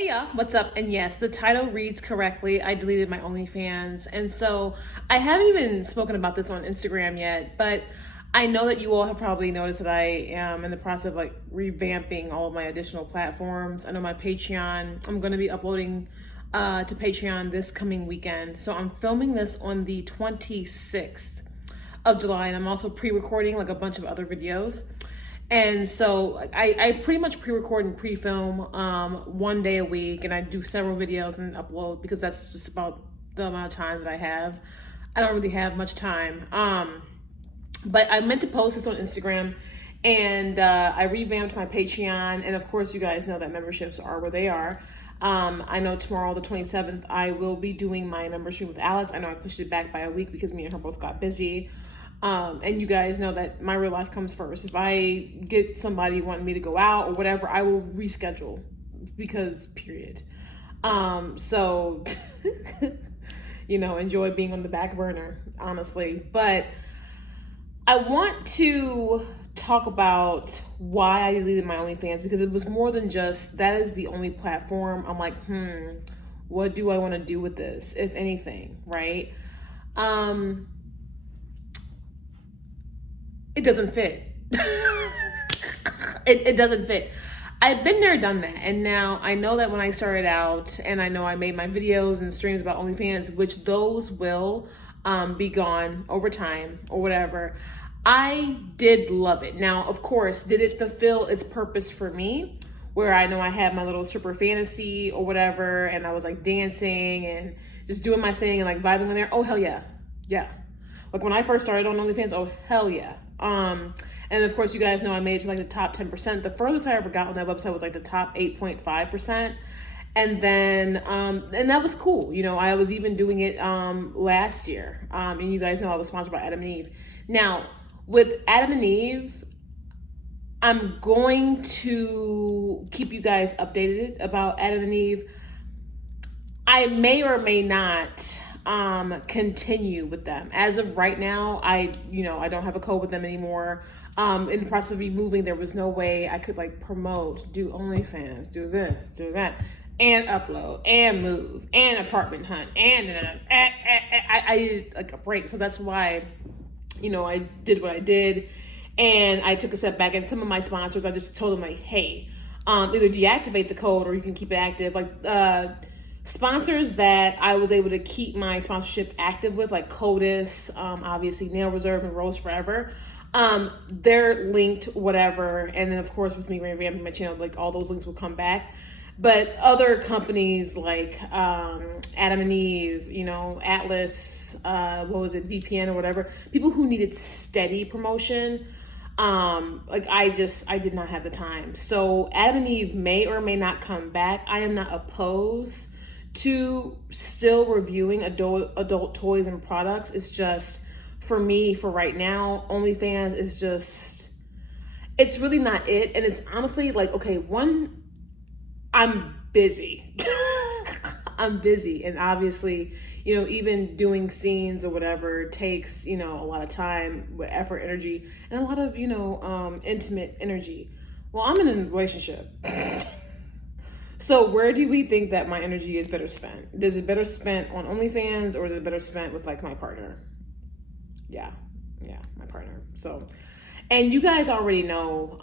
Hey y'all, what's up? And yes, the title reads correctly. I deleted my OnlyFans. And so I haven't even spoken about this on Instagram yet, but I know that you all have probably noticed that I am in the process of like revamping all of my additional platforms. I know my Patreon, I'm going to be uploading to Patreon this coming weekend. So I'm filming this on the 26th of July, and I'm also pre-recording like a bunch of other videos. And so I pretty much pre-record and pre-film one day a week, and I do several videos and upload because that's just about the amount of time that I have. I don't really have much time. But I meant to post this on Instagram, and I revamped my Patreon, and of course you guys know that memberships are where they are. I know tomorrow, the 27th, I will be doing my membership with Alex. I know I pushed it back by a week because me and her both got busy. And you guys know that my real life comes first. If I get somebody wanting me to go out or whatever, I will reschedule because period. So, you know, enjoy being on the back burner, honestly. But I want to talk about why I deleted my OnlyFans, because it was more than just that is the only platform. I'm like, what do I want to do with this, if anything, right? It doesn't fit. it doesn't fit. I've been there, done that. And now I know that when I started out, and I know I made my videos and streams about OnlyFans, which those will be gone over time or whatever. I did love it. Now, of course, did it fulfill its purpose for me? Where I know I had my little stripper fantasy or whatever, and I was like dancing and just doing my thing and like vibing in there. Oh, hell yeah. Yeah. Like when I first started on OnlyFans, oh, hell yeah. And of course, you guys know I made it to like the top 10%. The furthest I ever got on that website was like the top 8.5%. And then, and that was cool. You know, I was even doing it, last year. And you guys know I was sponsored by Adam and Eve. Now, with Adam and Eve, I'm going to keep you guys updated about Adam and Eve. I may or may not continue with them. As of right now, I don't have a code with them anymore. In the process of removing, there was no way I could like promote, do OnlyFans, do this, do that, and upload, and move, and apartment hunt, and I needed like a break. So that's why, I did what I did, and I took a step back. And some of my sponsors, I just told them like, hey, either deactivate the code or you can keep it active. Like, sponsors that I was able to keep my sponsorship active with, like CODIS, obviously Nail Reserve and Rose Forever, they're linked, whatever. And then of course with me revamping my channel, like all those links will come back. But other companies like Adam and Eve, Atlas, VPN or whatever, people who needed steady promotion, like I did not have the time. So Adam and Eve may or may not come back. I am not opposed to still reviewing adult toys and products. It's just, for me, for right now, OnlyFans is just, it's really not it. And it's honestly like, okay, one, I'm busy. I'm busy. And obviously, even doing scenes or whatever takes, a lot of time, effort, energy, and a lot of, intimate energy. Well, I'm in a relationship. So where do we think that my energy is better spent? Is it better spent on OnlyFans, or is it better spent with like my partner? Yeah, my partner. So, and you guys already know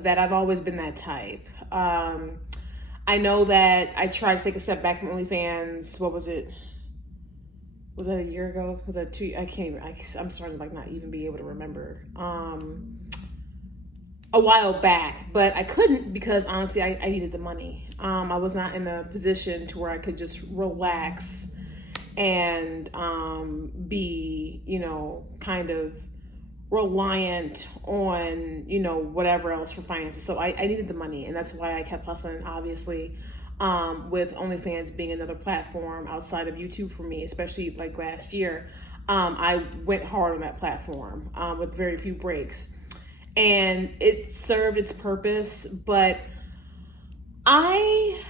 that I've always been that type. I know that I tried to take a step back from OnlyFans. What was it? Was that a year ago? Was that 2? I can't even. I'm starting to like not even be able to remember. A while back, but I couldn't because honestly I needed the money. I was not in a position to where I could just relax and be, kind of reliant on, whatever else for finances. So I needed the money, and that's why I kept hustling, obviously, with OnlyFans being another platform outside of YouTube for me, especially like last year. I went hard on that platform with very few breaks. And it served its purpose, but yes,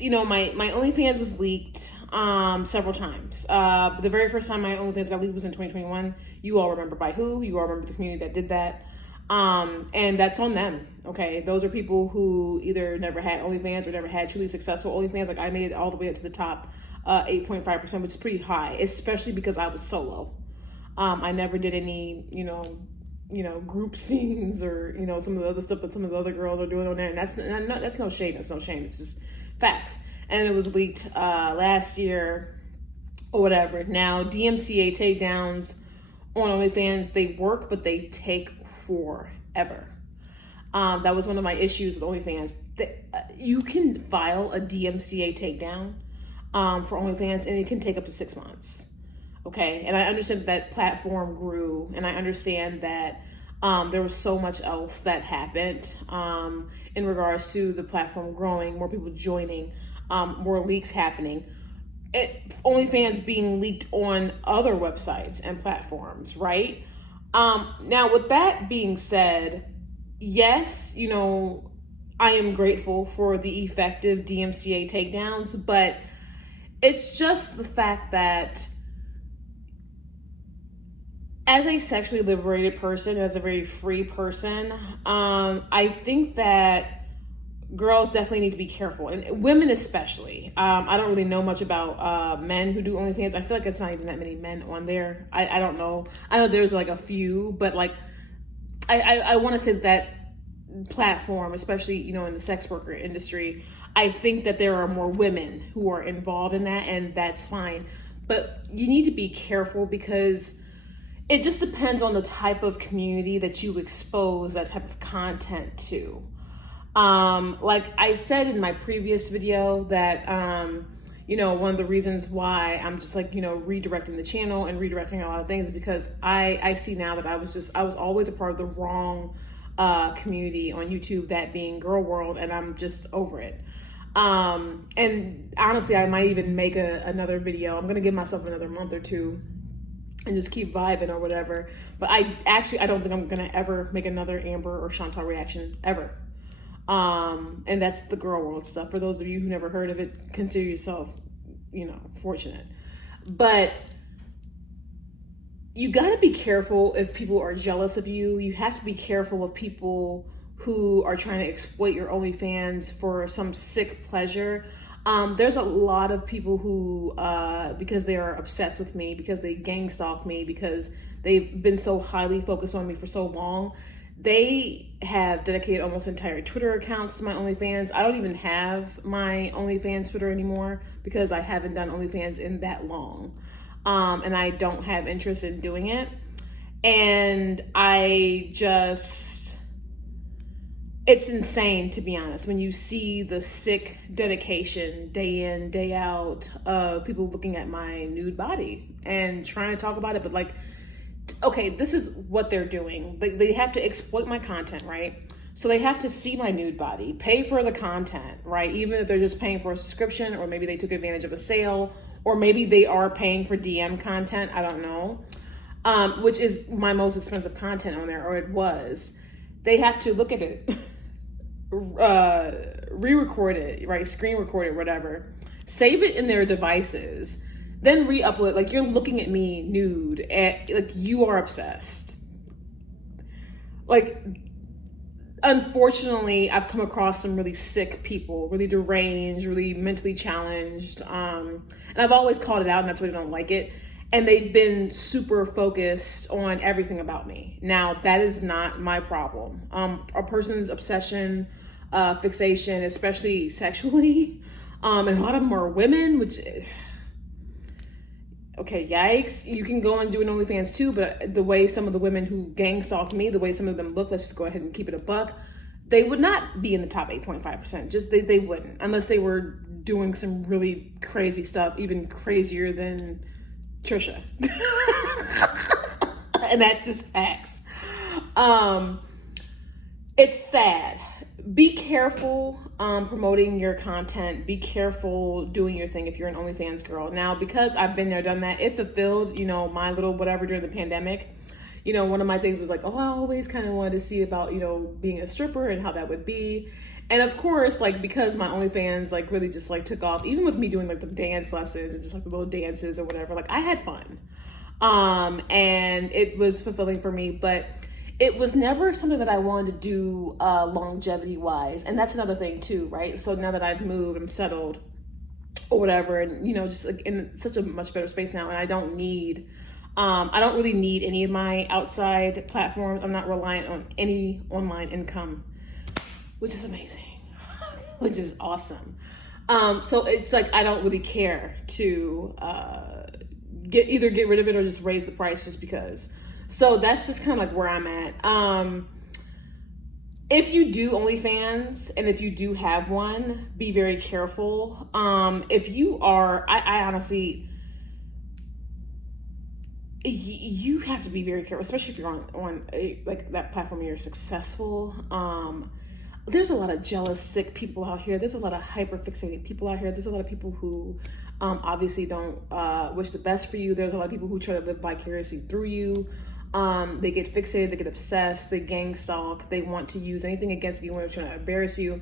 my OnlyFans was leaked several times. The very first time my OnlyFans got leaked was in 2021. You all remember by who? You all remember the community that did that. And that's on them. Okay. Those are people who either never had OnlyFans or never had truly successful OnlyFans. Like I made it all the way up to the top, 8.5%, which is pretty high, especially because I was solo. I never did any, group scenes or, some of the other stuff that some of the other girls are doing on there. And that's no shame. That's no shame. It's just facts. And it was leaked, last year or whatever. Now DMCA takedowns on OnlyFans, they work, but they take forever. That was one of my issues with OnlyFans. You can file a DMCA takedown for OnlyFans, and it can take up to 6 months. Okay, and I understand that platform grew, and I understand that there was so much else that happened in regards to the platform growing, more people joining, more leaks happening. OnlyFans being leaked on other websites and platforms, right? Now, with that being said, yes, I am grateful for the effective DMCA takedowns, but it's just the fact that as a sexually liberated person, as a very free person, I think that girls definitely need to be careful, and women especially. I don't really know much about men who do OnlyFans. I feel like it's not even that many men on there. I don't know. I know there's like a few, but like I want to say that platform, especially in the sex worker industry, I think that there are more women who are involved in that, and that's fine. But you need to be careful because it just depends on the type of community that you expose that type of content to. Like I said in my previous video that, one of the reasons why I'm just like, redirecting the channel and redirecting a lot of things is because I see now that I was always a part of the wrong community on YouTube, that being girl world, and I'm just over it. And honestly, I might even make another video. I'm going to give myself another month or two and just keep vibing or whatever. But I don't think I'm going to ever make another Amber or Chantal reaction ever. And that's the girl world stuff. For those of you who never heard of it, consider yourself, fortunate. But you got to be careful if people are jealous of you. You have to be careful of people who are trying to exploit your OnlyFans for some sick pleasure. There's a lot of people who, because they are obsessed with me, because they gang stalk me, because they've been so highly focused on me for so long, they have dedicated almost entire Twitter accounts to my OnlyFans. I don't even have my OnlyFans Twitter anymore because I haven't done OnlyFans in that long. And I don't have interest in doing it. And it's insane, to be honest, when you see the sick dedication day in, day out of people looking at my nude body and trying to talk about it. But like, okay, this is what they're doing. They have to exploit my content, right? So they have to see my nude body, pay for the content, right? Even if they're just paying for a subscription, or maybe they took advantage of a sale, or maybe they are paying for DM content, I don't know, which is my most expensive content on there, or it was. They have to look at it, re-record it, right? Screen record it, whatever. Save it in their devices, then re-upload. Like, you're looking at me nude, and like, you are obsessed. Like, unfortunately, I've come across some really sick people, really deranged, really mentally challenged. And I've always called it out, and that's why I don't like it. And they've been super focused on everything about me. Now, that is not my problem. A person's obsession, fixation, especially sexually, and a lot of them are women, which, okay, yikes. You can go and do an OnlyFans too, but the way some of the women who gang stalked me, the way some of them look, let's just go ahead and keep it a buck, they would not be in the top 8.5%. Just they wouldn't, unless they were doing some really crazy stuff, even crazier than Trisha. And that's just facts. It's sad. Be careful promoting your content. Be careful doing your thing if you're an OnlyFans girl. Now, because I've been there, done that, it fulfilled, my little whatever during the pandemic. One of my things was like, oh, I always kind of wanted to see about, being a stripper and how that would be. And of course, like, because my OnlyFans like really just like took off, even with me doing like the dance lessons and just like the little dances or whatever, like I had fun. And it was fulfilling for me, but it was never something that I wanted to do longevity wise. And that's another thing too, right? So now that I've moved, I'm settled or whatever, and just like in such a much better space now, and I don't really need any of my outside platforms. I'm not reliant on any online income, which is amazing, which is awesome. So it's like, I don't really care to get rid of it or just raise the price just because. So that's just kind of like where I'm at. If you do OnlyFans and if you do have one, be very careful. If you are, I honestly, you have to be very careful, especially if you're on like that platform and you're successful. There's a lot of jealous, sick people out here. There's a lot of hyper fixated people out here. There's a lot of people who obviously don't wish the best for you. There's a lot of people who try to live vicariously through you. They get fixated, they get obsessed, they gang stalk, they want to use anything against you when they're trying to embarrass you.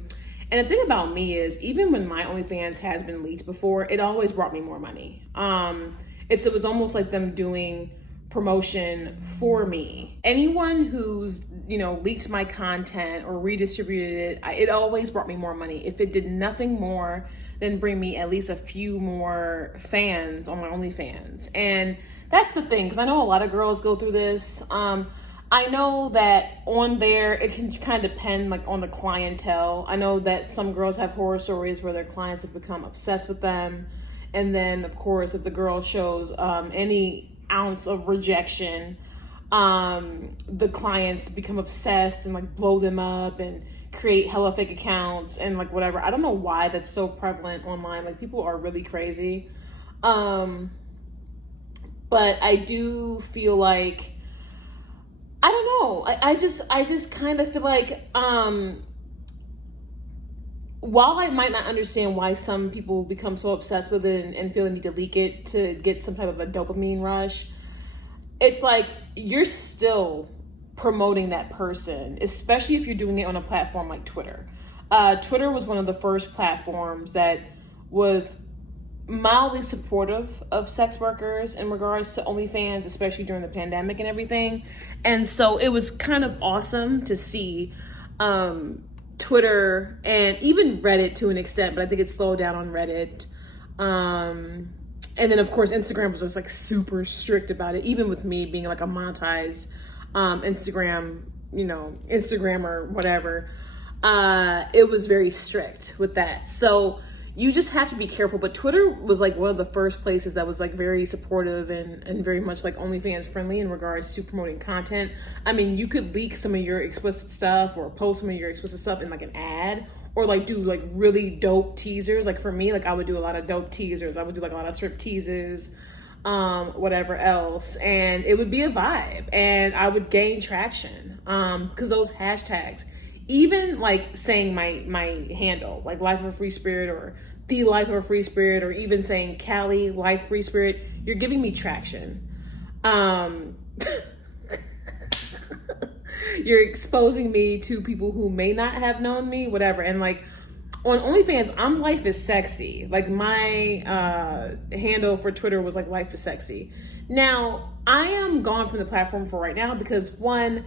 And the thing about me is, even when my OnlyFans has been leaked before, it always brought me more money. It was almost like them doing promotion for me. Anyone who's, leaked my content or redistributed it, it always brought me more money. If it did nothing more than bring me at least a few more fans on my OnlyFans. And that's the thing, because I know a lot of girls go through this. I know that on there, it can kind of depend like on the clientele. I know that some girls have horror stories where their clients have become obsessed with them. And then, of course, if the girl shows any ounce of rejection, the clients become obsessed and like blow them up and create hella fake accounts and like whatever. I don't know why that's so prevalent online. Like, people are really crazy. But I do feel like, I don't know. I just kind of feel like, while I might not understand why some people become so obsessed with it and feel the need to leak it to get some type of a dopamine rush, it's like, you're still promoting that person, especially if you're doing it on a platform like Twitter. Twitter was one of the first platforms that was mildly supportive of sex workers in regards to OnlyFans, especially during the pandemic and everything. And so it was kind of awesome to see Twitter and even Reddit to an extent, but I think it slowed down on Reddit. And then of course Instagram was just like super strict about it, even with me being like a monetized Instagram, Instagrammer, whatever. It was very strict with that. So you just have to be careful. But Twitter was like one of the first places that was like very supportive and very much like OnlyFans friendly in regards to promoting content. I mean, you could leak some of your explicit stuff or post some of your explicit stuff in like an ad, or like do like really dope teasers. Like for me, like I would do a lot of dope teasers. I would do like a lot of strip teases, whatever else. And it would be a vibe and I would gain traction. Cause those hashtags, even like saying my handle, like LyfeOfaFreeSpirit or TheLyfeofaFreeSpirit, or even saying Cali LyfeFreeSpirit, you're giving me traction. You're exposing me to people who may not have known me, whatever. And like on OnlyFans, I'm Life is Sexy. Like my handle for Twitter was like Life is Sexy. Now I am gone from the platform for right now because one,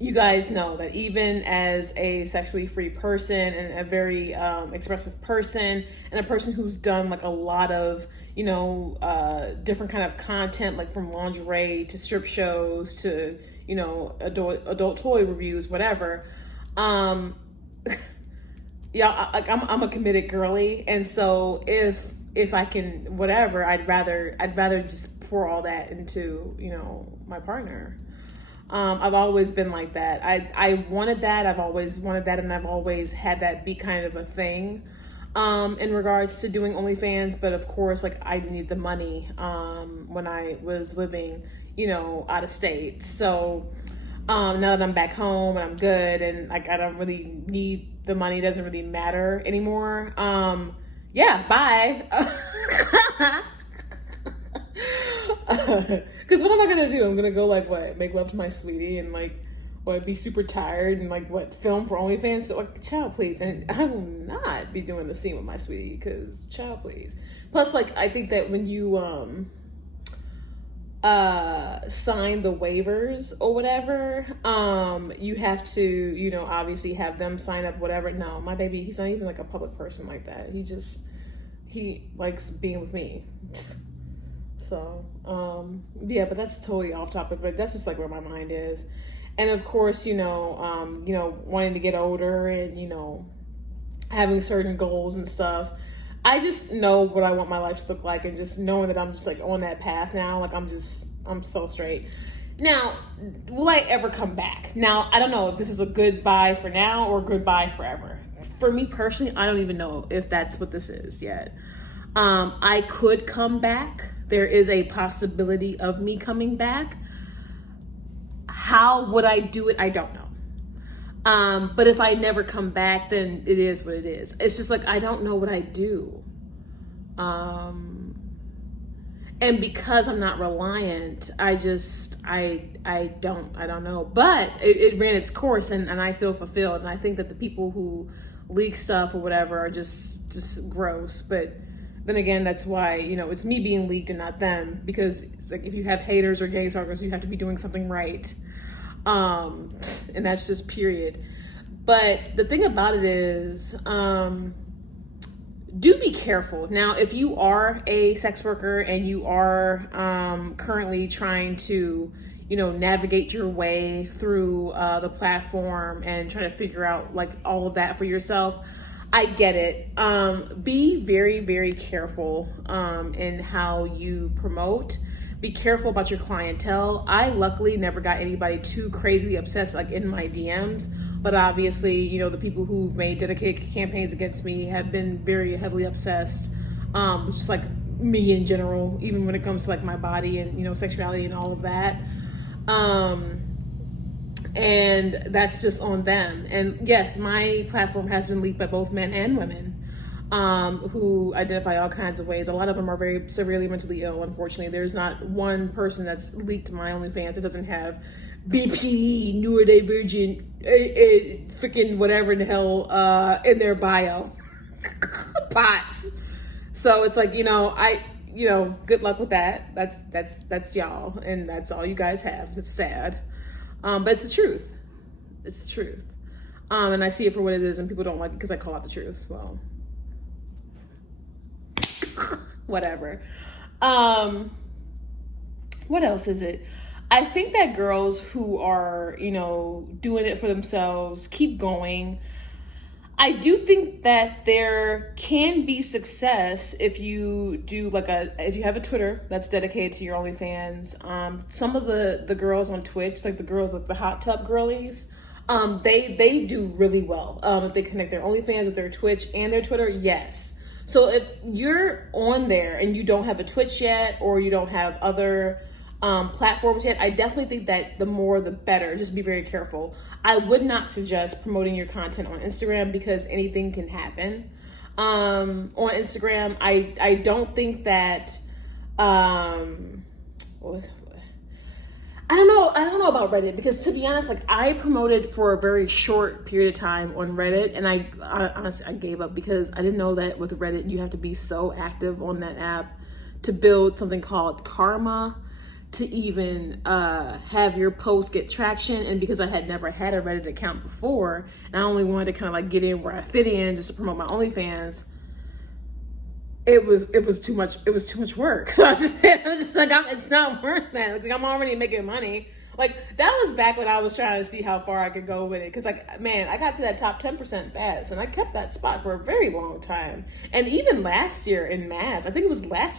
you guys know that even as a sexually free person and a very expressive person and a person who's done like a lot of, different kind of content, like from lingerie to strip shows to, adult toy reviews, whatever. I'm a committed girly. And so if I can, whatever, I'd rather just pour all that into, my partner. I've always been like that. I wanted that. I've always wanted that. And I've always had that be kind of a thing, in regards to doing OnlyFans. But of course, like I need the money, when I was living, out of state. So, now that I'm back home and I'm good and like, I don't really need the money, it doesn't really matter anymore. Yeah, bye. Because what am I gonna do? I'm gonna go like what, make love to my sweetie and like what, be super tired and like what, film for OnlyFans? So like, child please. And I will not be doing the scene with my sweetie because child please. Plus, like I think that when you sign the waivers or whatever. You have to, you know, obviously have them sign up, whatever. No, my baby, he's not even like a public person like that. He likes being with me. So, yeah, but that's totally off topic, but that's just like where my mind is. And of course, you know, wanting to get older and, you know, having certain goals and stuff. I just know what I want my life to look like, and just knowing that I'm just like on that path now. Like I'm so straight. Now, will I ever come back? Now, I don't know if this is a goodbye for now or goodbye forever. For me personally, I don't even know if that's what this is yet. I could come back. There is a possibility of me coming back. How would I do it? I don't know. But if I never come back, then it is what it is. It's just like, I don't know what I do. And because I'm not reliant, I don't know. But it ran its course, and I feel fulfilled. And I think that the people who leak stuff or whatever are just gross. But then again, that's why, you know, it's me being leaked and not them, because it's like, if you have haters or gang stalkers, you have to be doing something right. And that's just period. But the thing about it is, do be careful. Now, if you are a sex worker and you are currently trying to, you know, navigate your way through the platform and try to figure out like all of that for yourself, I get it. Be very, very careful in how you promote. Be careful about your clientele. I luckily never got anybody too crazily obsessed like in my DMs, but obviously, you know, the people who've made dedicated campaigns against me have been very heavily obsessed, just like me in general, even when it comes to like my body and, you know, sexuality and all of that. And that's just on them. And yes, my platform has been leaked by both men and women, who identify all kinds of ways. A lot of them are very severely mentally ill, unfortunately. There's not one person that's leaked my OnlyFans that doesn't have BPD, neurodivergent, freaking whatever in the hell, in their bio. Bots. So it's like, you know, good luck with that. That's y'all, and that's all you guys have. It's sad. But it's the truth. It's the truth. And I see it for what it is, and people don't like it because I call out the truth. Well, whatever. What else is it? I think that girls who are, you know, doing it for themselves, keep going. I do think that there can be success if you do if you have a Twitter that's dedicated to your OnlyFans. Some of the girls on Twitch, like the girls like the hot tub girlies, they do really well. If they connect their OnlyFans with their Twitch and their Twitter, yes. So if you're on there and you don't have a Twitch yet, or you don't have other platforms yet, I definitely think that the more the better. Just be very careful. I would not suggest promoting your content on Instagram because anything can happen. On Instagram, I don't think that, I don't know about Reddit, because to be honest, like I promoted for a very short period of time on Reddit, and I honestly, I gave up because I didn't know that with Reddit, you have to be so active on that app to build something called karma, to even have your post get traction. And because I had never had a Reddit account before, and I only wanted to kind of like get in where I fit in just to promote my OnlyFans, it was too much. It was too much work. So I was just like, it's not worth that. Like, I'm already making money. Like, that was back when I was trying to see how far I could go with it. Because, like, man, I got to that top 10% fast, and I kept that spot for a very long time. And even last year in Mass, I think it was last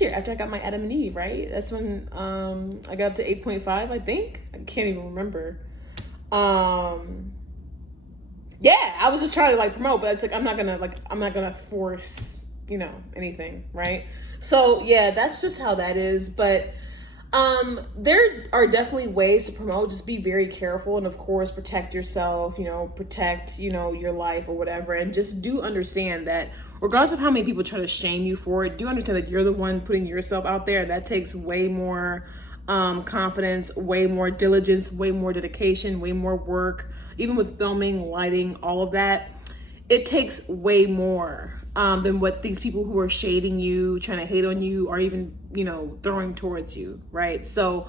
year after I got my Adam and Eve, right? That's when I got up to 8.5, I think. I can't even remember. Yeah, I was just trying to, like, promote, but it's like, I'm not gonna force, you know, anything, right? So, yeah, that's just how that is. But there are definitely ways to promote. Just be very careful, and of course protect yourself, you know, protect, you know, your life or whatever. And just do understand that regardless of how many people try to shame you for it, do understand that you're the one putting yourself out there. That takes way more confidence, way more diligence, way more dedication, way more work. Even with filming, lighting, all of that, it takes way more than what these people who are shading you, trying to hate on you, are even, you know, throwing towards you, right? So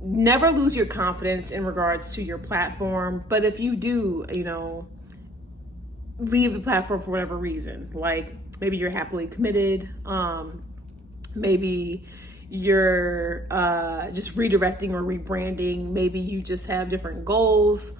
never lose your confidence in regards to your platform. But if you do, you know, leave the platform for whatever reason, like maybe you're happily committed, maybe you're just redirecting or rebranding, maybe you just have different goals,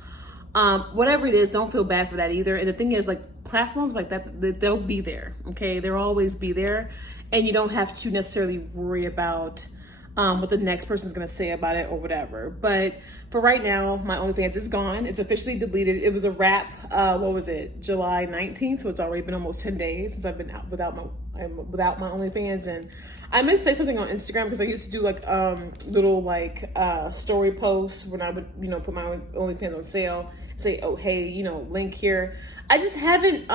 whatever it is, don't feel bad for that either. And the thing is, like, platforms like that, they'll be there, okay? They'll always be there, and you don't have to necessarily worry about what the next person's gonna say about it or whatever. But for right now, my OnlyFans is gone. It's officially deleted. It was a wrap, what was it, July 19th? So it's already been almost 10 days since I've been out without my OnlyFans. And I meant to say something on Instagram because I used to do like little like story posts when I would, you know, put my OnlyFans on sale, say, oh, hey, you know, link here. I just haven't,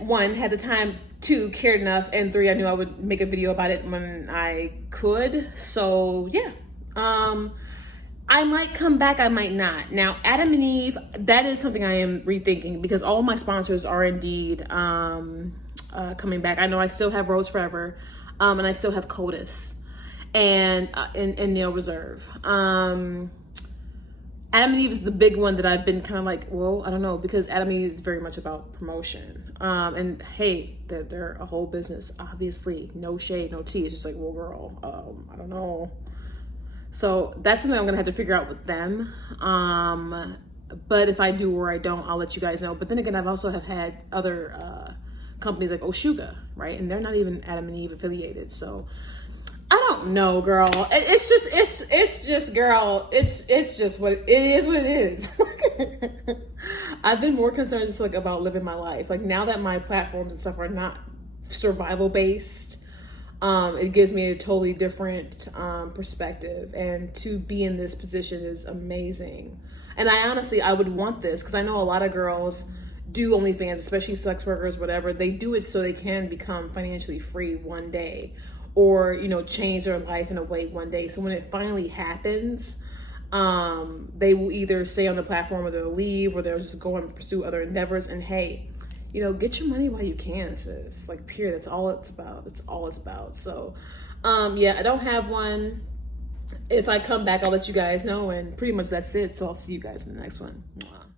one, had the time, two, cared enough, and three, I knew I would make a video about it when I could. So yeah, I might come back, I might not. Now, Adam and Eve, that is something I am rethinking because all my sponsors are indeed coming back. I know I still have Rose Forever, and I still have CODIS and Nail Reserve. Adam and Eve is the big one that I've been kind of like, well, I don't know, because Adam and Eve is very much about promotion. And hey, they're a whole business, obviously. No shade, no tea. It's just like, well, girl, I don't know. So that's something I'm going to have to figure out with them. But if I do or I don't, I'll let you guys know. But then again, I've also have had other companies like Oshuga, right? And they're not even Adam and Eve affiliated. So I don't know, girl. It's just, girl. It's just what it is. What it is. I've been more concerned just like about living my life. Like now that my platforms and stuff are not survival based, it gives me a totally different perspective. And to be in this position is amazing. And I would want this because I know a lot of girls do OnlyFans, especially sex workers, whatever. They do it so they can become financially free one day, or, you know, change their life in a way one day. So when it finally happens, they will either stay on the platform or they'll leave, or they'll just go and pursue other endeavors. And hey, you know, get your money while you can, sis. Like, period. That's all it's about. That's all it's about. So, yeah, I don't have one. If I come back, I'll let you guys know. And pretty much that's it. So I'll see you guys in the next one. Mwah.